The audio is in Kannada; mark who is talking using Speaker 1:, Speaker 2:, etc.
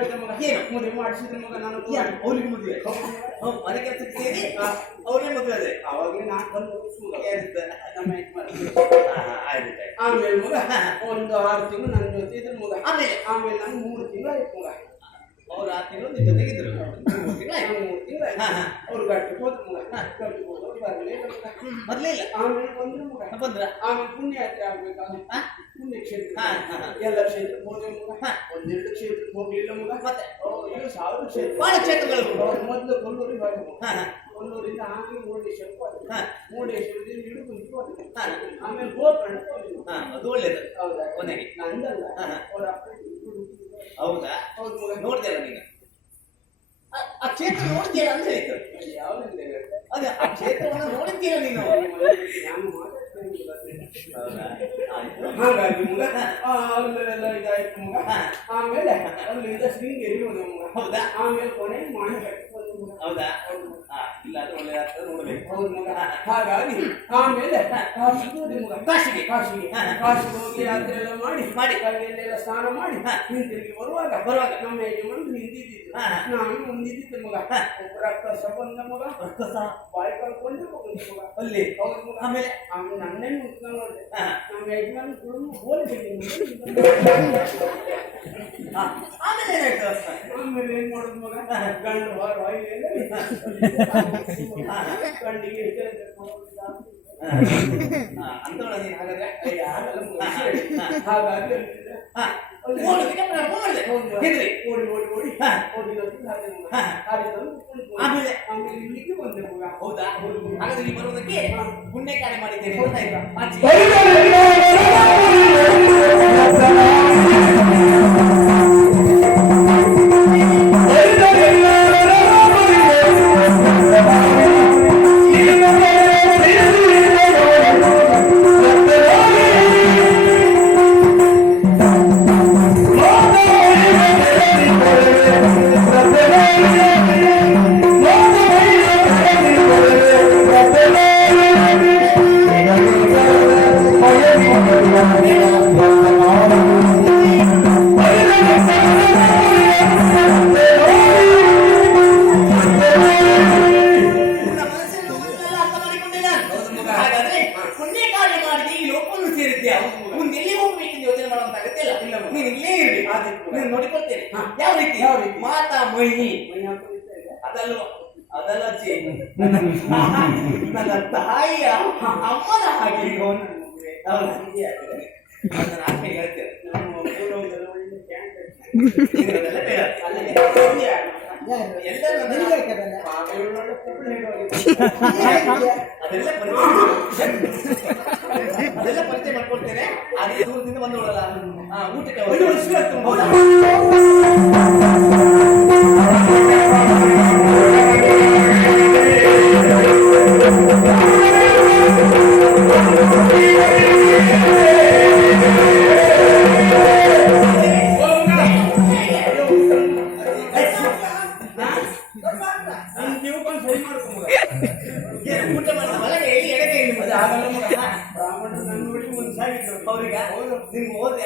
Speaker 1: ಏನು?
Speaker 2: ಮದುವೆ ಮಾಡಿಸಿದ್ರೆ ಮಗ ನಾನು? ಅವ್ರಿಗೆ ಮದುವೆ
Speaker 1: ಮನೆ ಕೆಲಸಕ್ಕೆ ಸೇರಿ ಅವ್ರೇ ಮದುವೆ ಅದೇ
Speaker 2: ಅವಾಗಲೇ ನಾನು ಬಂದು
Speaker 1: ಏನಿತ್ತು?
Speaker 2: ನಮ್ಮ
Speaker 1: ಆಯ್ತು.
Speaker 2: ಆಮೇಲೆ ಮಗ ಒಂದು ಆರು ತಿಂಗಳು ನನ್ನ ಜೊತೆ ಇದ್ರು ಮಗ
Speaker 1: ಆಮೇಲೆ
Speaker 2: ಆಮೇಲೆ ನಾನು ಮೂರು ತಿಂಗಳು ಆಯ್ತು ಮಗ
Speaker 1: ಅವ್ರು ಆ ತಿಂಗಳು ನಿನ್ ಜೊತೆಗಿದ್ರು ಮೂರು ತಿಂಗಳಾಯ್ತು.
Speaker 2: ಮೂರು ತಿಂಗಳು. ಅವ್ರು ಹೋದ್ರು ಮಗ ಗಟ್ಟಿಗೆ ಹೋದ್ರು ಬರಲಿಲ್ಲ ಇಲ್ಲ ಆಮೇಲೆ ಬಂದ್ರು ಮಗ
Speaker 1: ಬಂದ್ರ
Speaker 2: ಆಮೇಲೆ ಪುಣ್ಯಯಾತ್ರೆ ಆಗ್ಬೇಕಾದ್ರೆ
Speaker 1: ಹಾ?
Speaker 2: ಪುಣ್ಯ ಕ್ಷೇತ್ರ. ಎಲ್ಲ ಕ್ಷೇತ್ರಕ್ಕೆ ಹೋದೆ ಮಗ
Speaker 1: ಹಾ.
Speaker 2: ಒಂದೆರಡು ಕ್ಷೇತ್ರಕ್ಕೆ ಹೋಗ್ಲಿಲ್ಲ ಮಗ
Speaker 1: ಮತ್ತೆ?
Speaker 2: ಸಾವಿರ ಕ್ಷೇತ್ರ
Speaker 1: ಬಹಳ ಕ್ಷೇತ್ರಗಳು
Speaker 2: ಮೊದಲು ಕೊಲ್ಲೂರಿಗೆ ಹೋದೆ ಮಗ
Speaker 1: ಹಾ, ಹಾ.
Speaker 2: ಕೊಲ್ಲೂರಿಂದ ಆಮೇಲೆ ಮುರುಡೇಶ್ವರಕ್ಕೆ ಹೋದೆ
Speaker 1: ಹಾ.
Speaker 2: ಮುರುಡೇಶ್ವರದಿಂದ ಹಿಡಿದು ಹೋದೆ
Speaker 1: ಹಾ.
Speaker 2: ಆಮೇಲೆ ಗೋಕರ್ಣ ಹೋದೆ ಮಗ.
Speaker 1: ಹಾ, ಅದು ಒಳ್ಳೇದು
Speaker 2: ಹೌದಾ
Speaker 1: ಕೊನೆಗೆ.
Speaker 2: ನಂದಲ್ಲ. ಅವ್ರ ಅಪ್ಪ
Speaker 1: ಹೌದಾ
Speaker 2: ಹೌದು ಮಗ
Speaker 1: ನೋಡ್ತೀಯಲ್ಲ ನೀನು ಆ- ಆ ಕ್ಷೇತ್ರ ನೋಡ್ತೀಯಲ್ಲ
Speaker 2: ಯಾವ್ದ್ರಿಂದ ಹೇಳ್ದೆ?
Speaker 1: ಅದೇ ಆ ಕ್ಷೇತ್ರವನ್ನು ನೋಡಿದ್ದೀಯ ನೀನು
Speaker 2: ಮಾತಾಡ್ತೇನೆ
Speaker 1: ಆಯ್ತು
Speaker 2: ಹಾಗಾಗಿ ಮಗ ಆ, ಅಲ್ಲೆಲ್ಲ ಇದಾಯ್ತು ಮಗ
Speaker 1: ಹಾ.
Speaker 2: ಆಮೇಲೆ ಅಲ್ಲಿಂದ ಶೃಂಗೇರಿ ಹೋದೆ ಮಗ
Speaker 1: ಹೌದಾ
Speaker 2: ಆಮೇಲೆ ಕೊನೆಗೆ ಮಾಣಕಟ್ಟೆ ಹೋದೆ ಮಗ
Speaker 1: ಹೌದಾ ಹಾ ಇಲ್ಲ ಅದು ಒಳ್ಳೆದಾಗ್ತದೆ ನೋಡ್ಬೇಕು
Speaker 2: ಹಾಗಾಗಿ ಆಮೇಲೆ ಕಾಶಿಗೆ
Speaker 1: ಕಾಶಿಗೆ?
Speaker 2: ಕಾಶಿಗೆ ಹೋಗಿ ಯಾತ್ರೆ ಎಲ್ಲ ಮಾಡಿ
Speaker 1: ಮಾಡಿ.
Speaker 2: ಕೈಯಲ್ಲೆಲ್ಲ ಸ್ನಾನ ಮಾಡಿ
Speaker 1: ಹಾ.
Speaker 2: ಹಿಂತಿರುಗಿ ಬರುವಾಗ
Speaker 1: ಬರುವಾಗ.
Speaker 2: ನಮ್ಮ ಯಜಮಾನ್ ಹಿಂದಿದ್ದು
Speaker 1: ಹಾ, ಹಾ.
Speaker 2: ನಾನು ಮುಂದಿದ್ದೆ ಮಗ.
Speaker 1: ಹಾ.
Speaker 2: ರಕ್ತ ಬಂದ ಮಗ.
Speaker 1: ರಕ್ಕಸ
Speaker 2: ಬಾಯಿ ಕಳ್ಕೊಂಡು ಮಗ.
Speaker 1: ಅಲ್ಲಿ?
Speaker 2: ಹೌದು ಮಗ.
Speaker 1: ಆಮೇಲೆ?
Speaker 2: ಆಮೇಲೆ ನನ್ನೇ ಮುಟ್ಕೊಂಡು ನೋಡಿದೆ. ನಮ್ಮ ಯಜಮಾನ್ ಕುಡಿದು ಹೋಲಿಸಿದ್ದೀನಿ
Speaker 1: ಹಾ, ಆಮೇಲೆ ಏನಾಯ್ತು ಅಷ್ಟ?
Speaker 2: ಆಮೇಲೆ ಏನ್ ಮಾಡೋದು ಮಗ ಗಂಡು ಹೊರ ಗಂಡಿಗೆ ಎಚ್ಚರಿಕೆ ಮಾಡೋದಿಲ್ಲ.
Speaker 1: ಹಾ. ಹಾ, ಅಂತವಳ ನೀನು ಹಾಗಾದ್ರೆ
Speaker 2: ಅಯ್ಯ, ಆಗಲ್ಲ ಮಗ,
Speaker 1: ಹಾ,
Speaker 2: ಹೇಳಿ.
Speaker 1: ಹಾ.
Speaker 2: ಹಾಗಾಗಿ ಅಲ್ಲಿಂದ
Speaker 1: ಹಾ, ಓಡೋದಕ್ಕೆ ಪ್ರಾರಂಭ ಮಾಡಿದೆ. ಹೆದ್ರಿ.
Speaker 2: ಓಡಿ ಓಡಿ ಓಡಿ
Speaker 1: ಹಾ.
Speaker 2: ಓಡಿ ಹೋಗಿ ಹಾಗೆ ಮಗ.
Speaker 1: ಹಾ.
Speaker 2: ಹಾಗೆ ತಂದು ಕುತ್ಕೊಂಡು ಮಗ.
Speaker 1: ಆಮೇಲೆ?
Speaker 2: ಆಮೇಲೆ ಇಲ್ಲಿಗೆ ಬಂದೆ ಮಗ
Speaker 1: ಹೌದಾ
Speaker 2: ಹೌದು ಮಗ.
Speaker 1: ಹಾಗಾದ್ರೆ ನೀವು ಬರುವುದಕ್ಕೆ
Speaker 2: ಹಾ.
Speaker 1: ಪುಣ್ಯ ಕಾರ್ಯ ಮಾಡಿದ್ದೇನೆ ಸೇರಿದ್ದೆ ಮುಂದೆ ಎಲ್ಲಿ ಹೋಗ್ಬೇಕೆಂದು ಯೋಚನೆ ಮಾಡುವಂತ ಅಗತ್ಯ ಇಲ್ಲ ನೀನು ಇಲ್ಲೇ ಇರ್ಲಿ ನೀನು ನೋಡಿಕೊಳ್ತೇನೆ. ಯಾವ ರೀತಿ?
Speaker 2: ಯಾವ ರೀತಿ?
Speaker 1: ಮಾತಾ
Speaker 2: ಮಹಿ.
Speaker 1: ಅದಲ್ವ ಅದಲ್ಲ ನನ್ನ ತಾಯಿಯ ಅಮ್ಮನ ಹಾಗೆ? ಅದನ್ನ ಆಕೆ ಹೇಳ್ತೇನೆ.
Speaker 2: ನಮ್ಮ ಮಾಡ್ಕೊ ಮಗ.
Speaker 1: ಏನು ಊಟ ಮಾಡಿದ ಬಲಗೆ ಎಲ್ಲಿ ಎಡಗೆ ಇಲ್ಲಿ
Speaker 2: ಅದು
Speaker 1: ಮಗ.
Speaker 2: ಆಗಲ್ಲ ಮಗ.